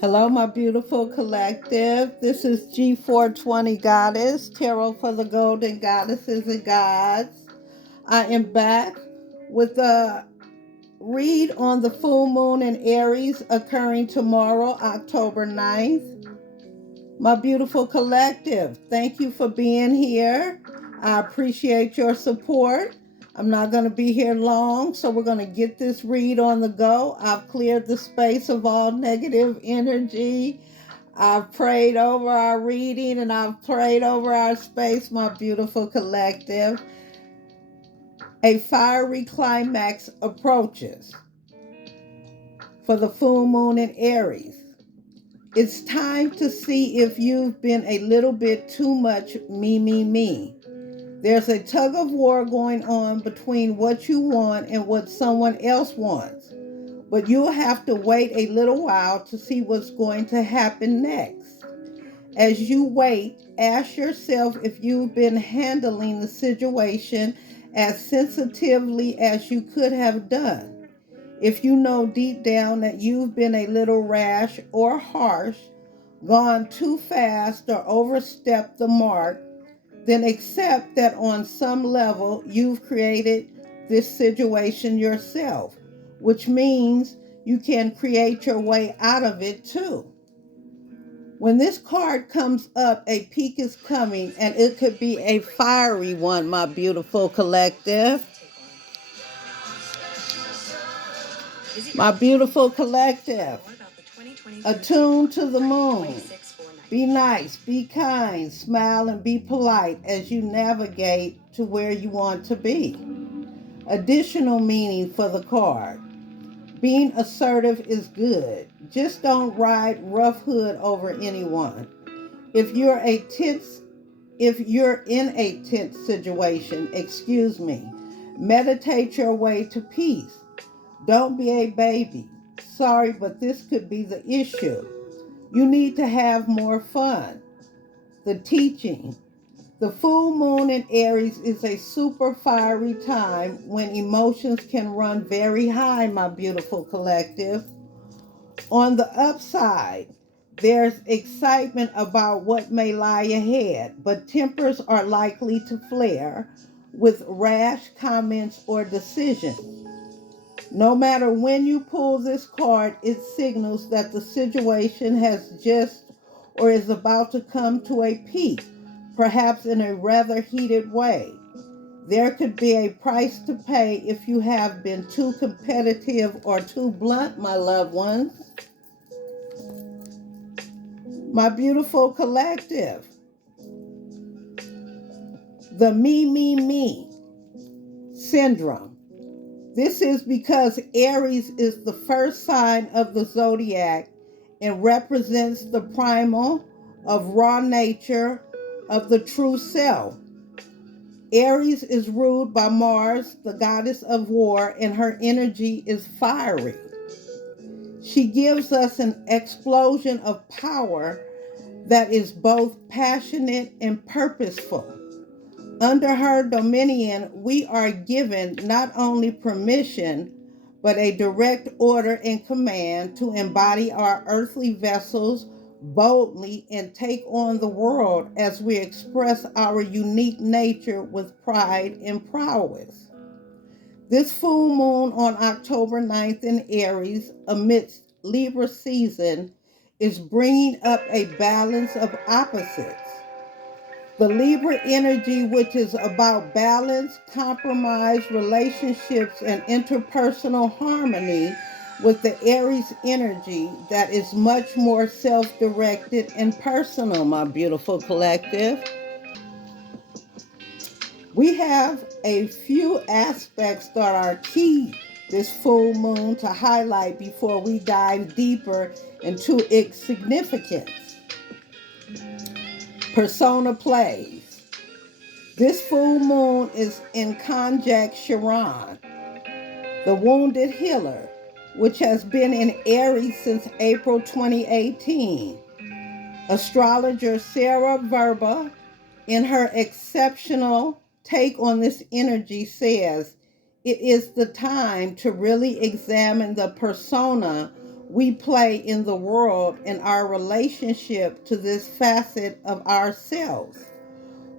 Hello, my beautiful collective. This is G420 Goddess, Tarot for the Golden Goddesses and Gods. I am back with a read on the full moon in Aries occurring tomorrow, October 9th. My beautiful collective, thank you for being here. I appreciate your support. I'm not going to be here long, so we're going to get this read on the go. I've cleared the space of all negative energy. I've prayed over our reading and I've prayed over our space, my beautiful collective. A fiery climax approaches for the full moon in Aries. It's time to see if you've been a little bit too much me. There's a tug of war going on between what you want and what someone else wants. But you'll have to wait a little while to see what's going to happen next. As you wait, ask yourself if you've been handling the situation as sensitively as you could have done. If you know deep down that you've been a little rash or harsh, gone too fast, or overstepped the mark, then accept that on some level you've created this situation yourself, which means you can create your way out of it too. When this card comes up, a peak is coming, and it could be a fiery one, my beautiful collective. My beautiful collective, attuned to the moon. Be nice, be kind, smile, and be polite as you navigate to where you want to be. Additional meaning for the card. Being assertive is good. Just don't ride rough hood over anyone. If you're in a tense situation, meditate your way to peace. Don't be a baby. Sorry, but this could be the issue. You need to have more fun. The teaching. The full moon in Aries is a super fiery time when emotions can run very high, my beautiful collective. On the upside, there's excitement about what may lie ahead, but tempers are likely to flare with rash comments or decisions. No matter when you pull this card, it signals that the situation has just or is about to come to a peak, perhaps in a rather heated way. There could be a price to pay if you have been too competitive or too blunt, my loved ones. My beautiful collective, the me syndrome. This is because Aries is the first sign of the Zodiac and represents the primal of raw nature of the true self. Aries is ruled by Mars, the goddess of war, and her energy is fiery. She gives us an explosion of power that is both passionate and purposeful. Under her dominion, we are given not only permission, but a direct order and command to embody our earthly vessels boldly and take on the world as we express our unique nature with pride and prowess. This full moon on October 9th in Aries, amidst Libra season, is bringing up a balance of opposites. The Libra energy, which is about balance, compromise, relationships, and interpersonal harmony, with the Aries energy that is much more self-directed and personal, my beautiful collective. We have a few aspects that are key this full moon to highlight before we dive deeper into its significance. Persona plays. This full moon is in conjunct Chiron, the wounded healer, which has been in Aries since April 2018. Astrologer Sarah Verba, in her exceptional take on this energy, says it is the time to really examine the persona we play in the world and our relationship to this facet of ourselves.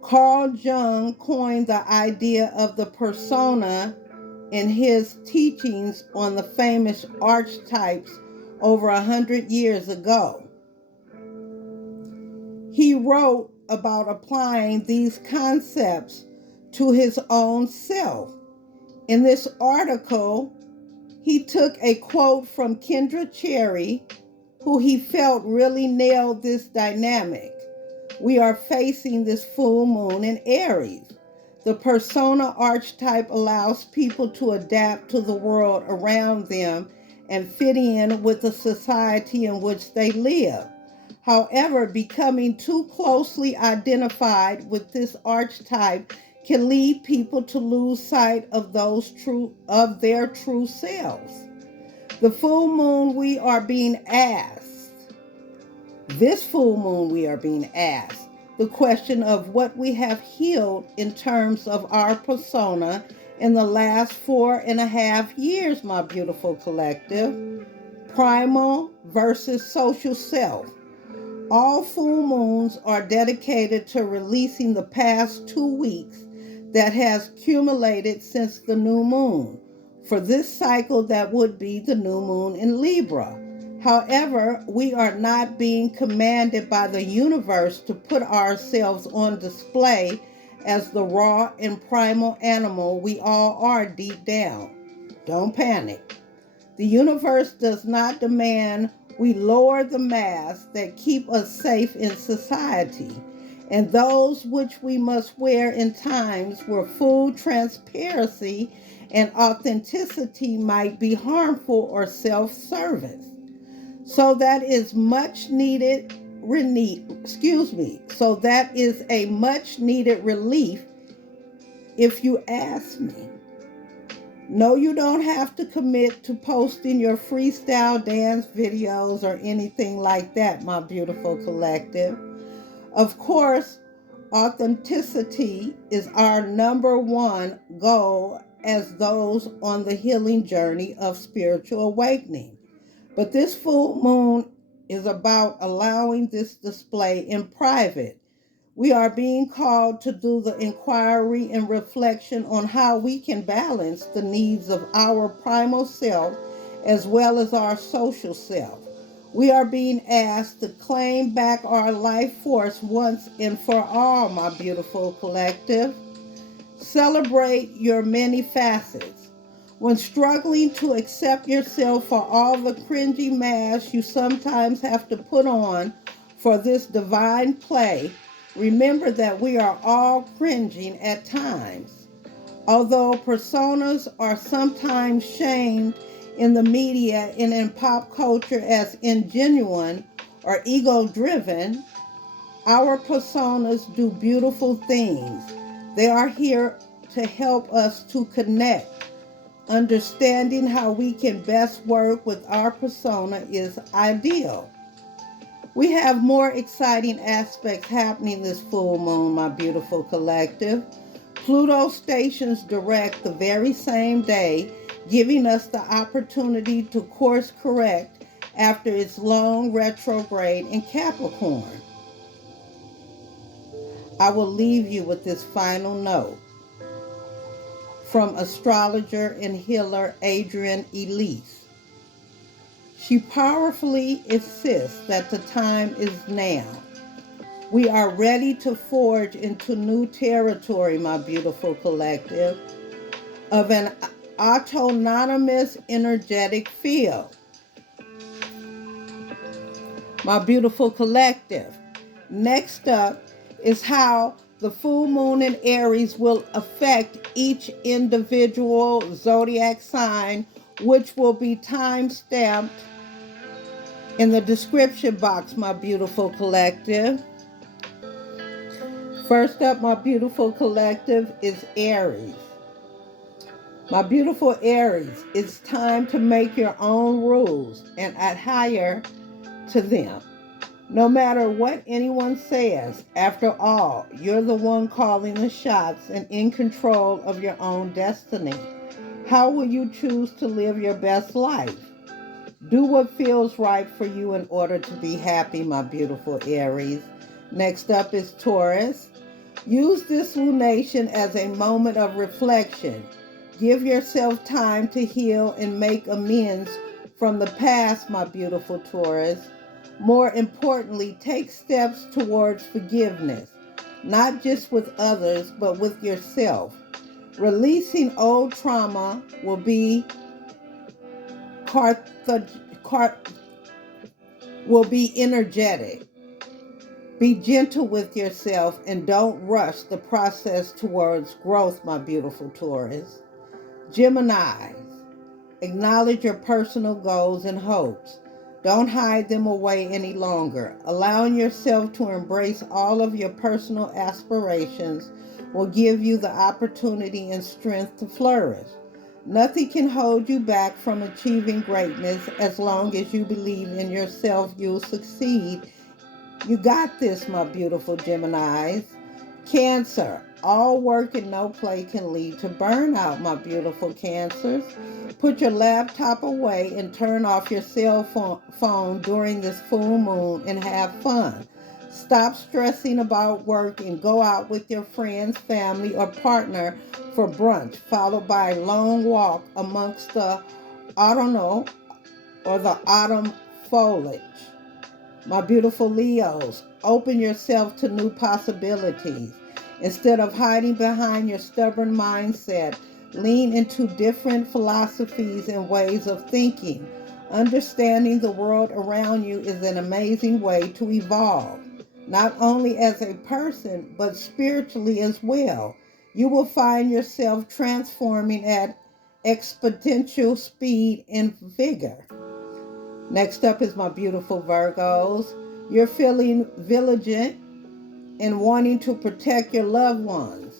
Carl Jung coined the idea of the persona in his teachings on the famous archetypes over 100 years ago. He wrote about applying these concepts to his own self. In this article, he took a quote from Kendra Cherry, who he felt really nailed this dynamic. We are facing this full moon in Aries. The persona archetype allows people to adapt to the world around them and fit in with the society in which they live. However, becoming too closely identified with this archetype can lead people to lose sight of their true selves. The full moon we are being asked, this full moon we are being asked, the question of what we have healed in terms of our persona in the last 4.5 years, my beautiful collective. Primal versus social self. All full moons are dedicated to releasing the past 2 weeks that has accumulated since the new moon. For this cycle, that would be the new moon in Libra. However, we are not being commanded by the universe to put ourselves on display as the raw and primal animal we all are deep down. Don't panic. The universe does not demand we lower the masks that keep us safe in society, and those which we must wear in times where full transparency and authenticity might be harmful or self-service. So that is much needed So that is a much needed relief, if you ask me. No, you don't have to commit to posting your freestyle dance videos or anything like that, my beautiful collective. Of course, authenticity is our number one goal as those on the healing journey of spiritual awakening. But this full moon is about allowing this display in private. We are being called to do the inquiry and reflection on how we can balance the needs of our primal self as well as our social self. We are being asked to claim back our life force once and for all, my beautiful collective. Celebrate your many facets. When struggling to accept yourself for all the cringy masks you sometimes have to put on for this divine play, remember that we are all cringing at times. Although personas are sometimes shamed in the media and in pop culture as ingenuine or ego-driven, our personas do beautiful things. They are here to help us to connect. Understanding how we can best work with our persona is ideal. We have more exciting aspects happening this full moon, my beautiful collective. Pluto stations direct the very same day, giving us the opportunity to course correct after its long retrograde in Capricorn. I will leave you with this final note from astrologer and healer Adrienne Elise. She powerfully insists that the time is now. We are ready to forge into new territory, my beautiful collective, of an autonomous energetic field. My beautiful collective. Next up is how the full moon in Aries will affect each individual zodiac sign, which will be time-stamped in the description box, my beautiful collective. First up, my beautiful collective, is Aries. My beautiful Aries, it's time to make your own rules and adhere to them. No matter what anyone says, after all, you're the one calling the shots and in control of your own destiny. How will you choose to live your best life? Do what feels right for you in order to be happy, my beautiful Aries. Next up is Taurus. Use this lunation as a moment of reflection. Give yourself time to heal and make amends from the past, my beautiful Taurus. More importantly, take steps towards forgiveness, not just with others, but with yourself. Releasing old trauma carth- car- will be energetic. Be gentle with yourself and don't rush the process towards growth, my beautiful Taurus. Gemini, acknowledge your personal goals and hopes. Don't hide them away any longer. Allowing yourself to embrace all of your personal aspirations will give you the opportunity and strength to flourish. Nothing can hold you back from achieving greatness as long as you believe in yourself, you'll succeed. You got this, my beautiful Geminis. Cancer. All work and no play can lead to burnout, my beautiful Cancers. Put your laptop away and turn off your cell phone during this full moon and have fun. Stop stressing about work and go out with your friends, family, or partner for brunch, followed by a long walk amongst the autumnal or the autumn foliage. My beautiful Leos, open yourself to new possibilities. Instead of hiding behind your stubborn mindset, lean into different philosophies and ways of thinking. Understanding the world around you is an amazing way to evolve, not only as a person, but spiritually as well. You will find yourself transforming at exponential speed and vigor. Next up is my beautiful Virgos. You're feeling vigilant and wanting to protect your loved ones.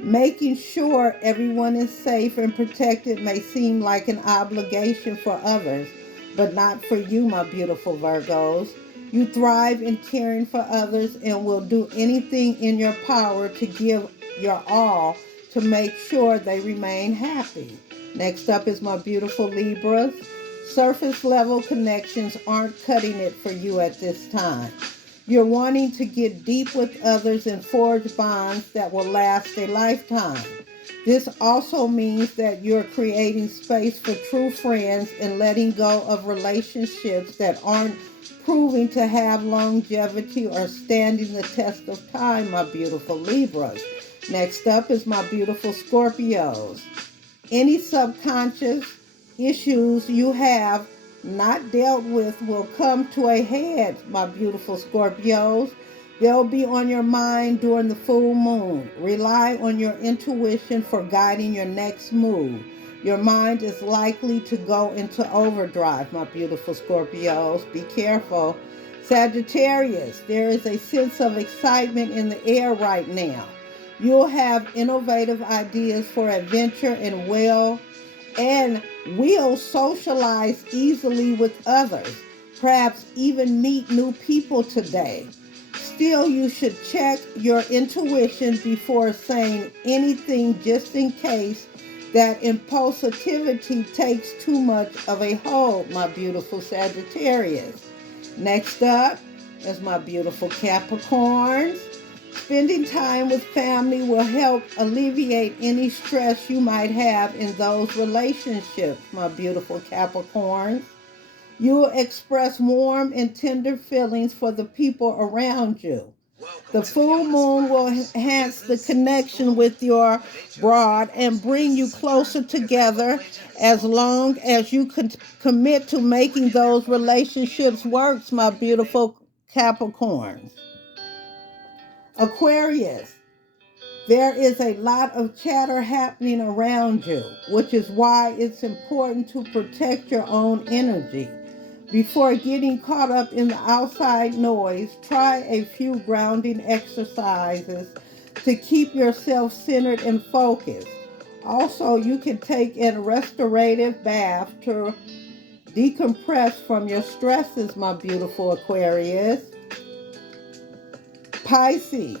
Making sure everyone is safe and protected may seem like an obligation for others, but not for you, my beautiful Virgos. You thrive in caring for others and will do anything in your power to give your all to make sure they remain happy. Next up is my beautiful Libras. Surface level connections aren't cutting it for you at this time. You're wanting to get deep with others and forge bonds that will last a lifetime. This also means that you're creating space for true friends and letting go of relationships that aren't proving to have longevity or standing the test of time, my beautiful Libras. Next up is my beautiful Scorpios. Any subconscious issues you have not dealt with will come to a head, my beautiful Scorpios. They'll be on your mind during the full moon. Rely on your intuition for guiding your next move. Your mind is likely to go into overdrive, my beautiful Scorpios. Be careful. Sagittarius, there is a sense of excitement in the air right now. You'll have innovative ideas for adventure and will socialize easily with others, perhaps even meet new people today. Still, you should check your intuition before saying anything just in case that impulsivity takes too much of a hold, my beautiful Sagittarius. Next up is my beautiful Capricorns. Spending time with family will help alleviate any stress you might have in those relationships, my beautiful Capricorns. You will express warm and tender feelings for the people around you. The full moon will enhance the connection with your broad and bring you closer together as long as you commit to making those relationships work, my beautiful Capricorns. Aquarius, there is a lot of chatter happening around you, which is why it's important to protect your own energy. Before getting caught up in the outside noise, try a few grounding exercises to keep yourself centered and focused. Also, you can take a restorative bath to decompress from your stresses, my beautiful Aquarius. Pisces,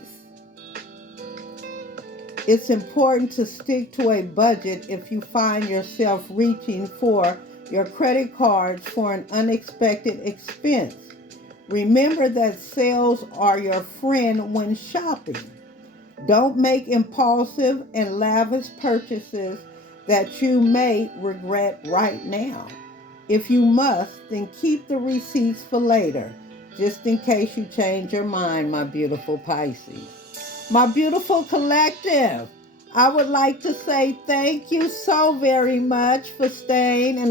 it's important to stick to a budget if you find yourself reaching for your credit cards for an unexpected expense. Remember that sales are your friend when shopping. Don't make impulsive and lavish purchases that you may regret right now. If you must, then keep the receipts for later, just in case you change your mind, my beautiful Pisces. My beautiful collective, I would like to say thank you so very much for staying and